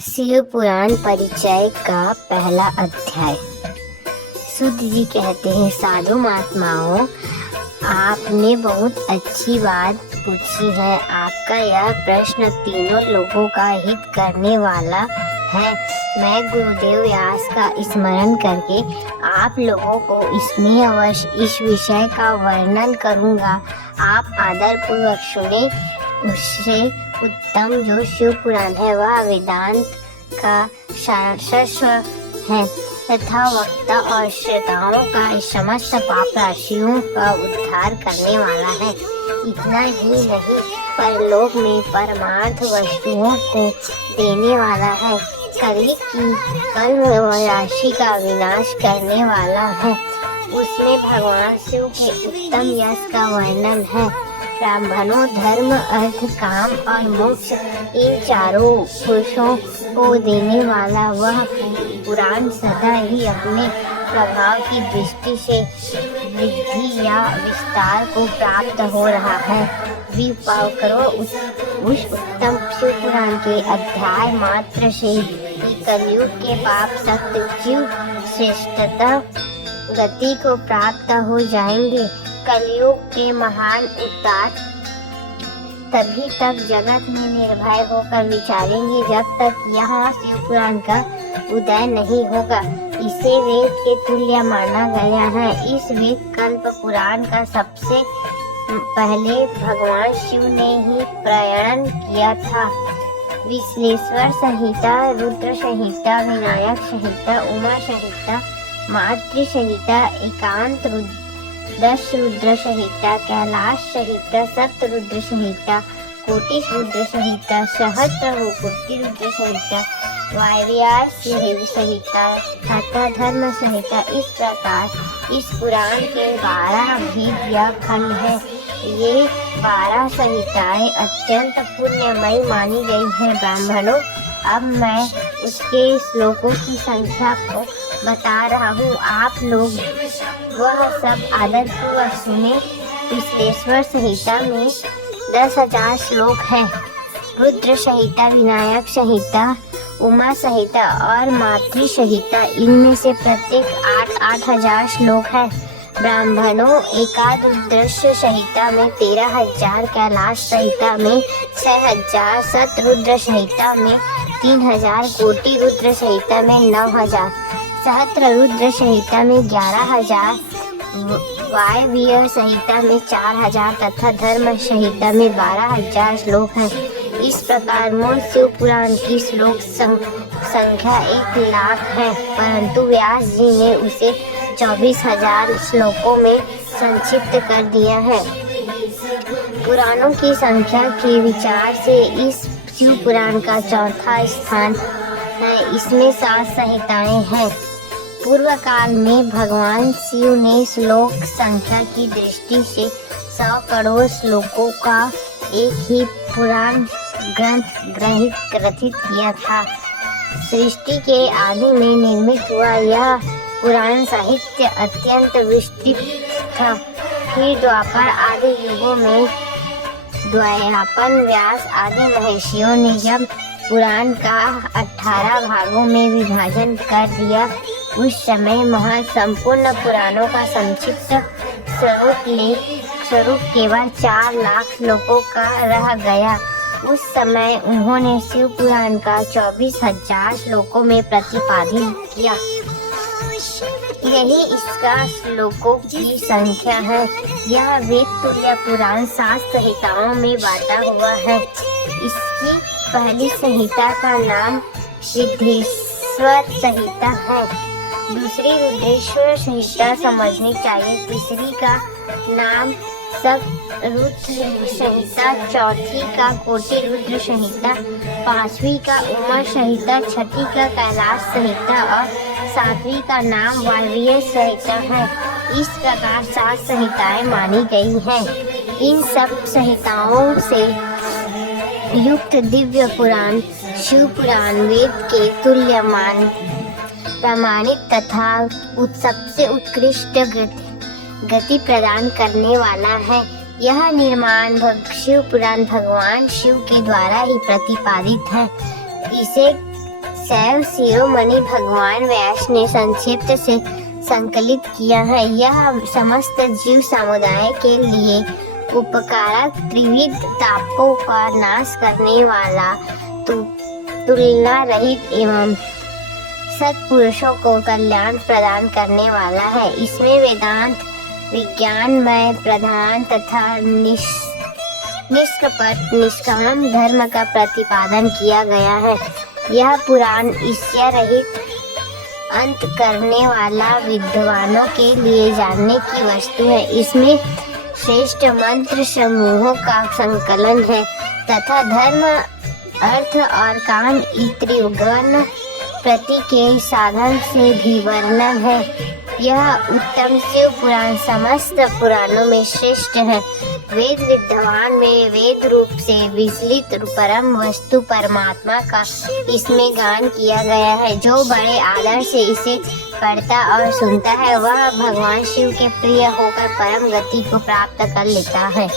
शिव पुराण परिचय का पहला अध्याय। सुध जी कहते हैं, साधु महात्माओं, आपने बहुत अच्छी बात पूछी है। आपका यह प्रश्न तीनों लोगों का हित करने वाला है। मैं गुरुदेव व्यास का स्मरण करके आप लोगों को इसमें अवश्य इस विषय का वर्णन करूँगा। आप आदर पूर्वक सुने। उससे उत्तम जो शिव पुराण है वह वेदांत का शास्त्र है तथा वक्ता और श्रोताओं का समस्त पाप राशियों का उद्धार करने वाला है। इतना ही नहीं, परलोक में परमार्थ वस्तुओं को देने वाला है। कलि की कल्प राशि का विनाश करने वाला है। उसमें भगवान शिव के उत्तम यश का वर्णन है। ब्राह्मणों, धर्म, अर्थ, काम और मोक्ष, इन चारों पुरुषों को देने वाला वह पुराण सदा ही अपने प्रभाव की दृष्टि से वृद्धि या विस्तार को प्राप्त हो रहा है। विपाव करो उस उत्तम शिव पुराण के अध्याय मात्र से ही कलयुग के पाप सख्त जीव श्रेष्ठता गति को प्राप्त हो जाएंगे। कलयुग के महान उद्धार तभी तक जगत में निर्भय होकर विचारेंगे जब तक यहाँ शिव पुराण का उदय नहीं होगा। इसे वेद के तुल्य माना गया है। इस वेद कल्प पुराण का सबसे पहले भगवान शिव ने ही प्रणयन किया था। विश्लेश्वर संहिता, रुद्र संहिता, विनायक संहिता, उमा संहिता, मातृ संहिता, एकांत दश रुद्र संहिता, कैलाश संहिता, सप्त रुद्र संहिता, कोटि रुद्र संहिता, सहस्त्र कोटि रुद्र संहिता, वायव्यार संहिता तथा धर्म संहिता। इस प्रकार इस पुराण के 12 भेद या खंड है। ये 12 संहिताएं अत्यंत पुण्यमयी मानी गई हैं। ब्राह्मणों, अब मैं उसके श्लोकों की संख्या को बता रहा हूँ। आप लोग वह सब आदर पूर्वक सुने। विश्लेश्वर संहिता में 10,000 श्लोक हैं। रुद्र संहिता, विनायक संहिता, उमा संहिता और मातृ संहिता, इनमें से प्रत्येक 8,000 श्लोक है। ब्राह्मणों, एकादश संहिता में 13,000, कैलाश संहिता में 6,000, सतरुद्र संहिता में 3,000, कोटि रुद्र संहिता में 9,000, सहस्त्र रुद्र संहिता में 11,000, वायव्य संहिता में 4,000 तथा धर्म संहिता में 12,000 श्लोक हैं। इस प्रकार मूल शिव पुराण की श्लोक संख्या 1,00,000 है, परंतु व्यास जी ने उसे 24,000 श्लोकों में संक्षिप्त कर दिया है। पुराणों की संख्या के विचार से इस शिव पुराण का चौथा स्थान है। इसमें 7 संहिताएं हैं। पूर्व काल में भगवान शिव ने श्लोक संख्या की दृष्टि से 100 करोड़ श्लोकों का एक ही पुराण ग्रंथ ग्रथित किया था। सृष्टि के आदि में निर्मित हुआ यह पुराण साहित्य अत्यंत विस्तृत था। फिर द्वापर आदि युगों में द्वयापन, व्यास आदि महर्षियों ने जब पुराण का 18 भागों में विभाजन कर दिया, उस समय वहाँ संपूर्ण पुराणों का संक्षिप्त स्वरूप केवल 4 लाख श्लोकों का रह गया। उस समय उन्होंने शिव पुराण का 24,000 श्लोकों में प्रतिपादित किया। यही इसका श्लोकों की संख्या है। यह वेद तुल्य पुराण 7 संहिताओं में बांटा हुआ है। इसकी पहली संहिता का नाम सिद्धेश्वर संहिता है। दूसरी रुद्रेश्वर संहिता समझनी चाहिए। तीसरी का नाम सप्तरुद्र संहिता, चौथी का कोटि रुद्र संहिता, 5वीं का उमा संहिता, 6ठी का कैलाश संहिता और 7वीं का नाम वायव्य संहिता है। इस प्रकार 7 संहिताएं मानी गई हैं। इन सब संहिताओं से युक्त दिव्य पुराण शिव पुराण वेद के तुल्य प्रमाणित तथा सबसे उत्कृष्ट गति प्रदान करने वाला है। यह निर्माण शिव पुराण भगवान शिव के द्वारा ही प्रतिपादित है। इसे शैव शिरोमणि भगवान व्यास ने संक्षिप्त से संकलित किया है। यह समस्त जीव समुदाय के लिए उपकारक, त्रिविध तापों का नाश करने वाला, तुलना रहित एवं सत्पुरुषों को कल्याण प्रदान करने वाला है। इसमें वेदांत, विज्ञानमय प्रधान तथा निष्कपट निष्काम धर्म का प्रतिपादन किया गया है। यह पुराण ईर्ष्या रहित, अंत करने वाला, विद्वानों के लिए जानने की वस्तु है। इसमें श्रेष्ठ मंत्र समूहों का संकलन है तथा धर्म, अर्थ और काम त्रिगुण प्रति के साधन से भी वर्णन है। यह उत्तम शिव पुराण समस्त पुराणों में श्रेष्ठ है। वेद विद्वान में वेद रूप से विचलित परम वस्तु परमात्मा का इसमें गान किया गया है। जो बड़े आदर से इसे पढ़ता और सुनता है वह भगवान शिव के प्रिय होकर परम गति को प्राप्त कर लेता है।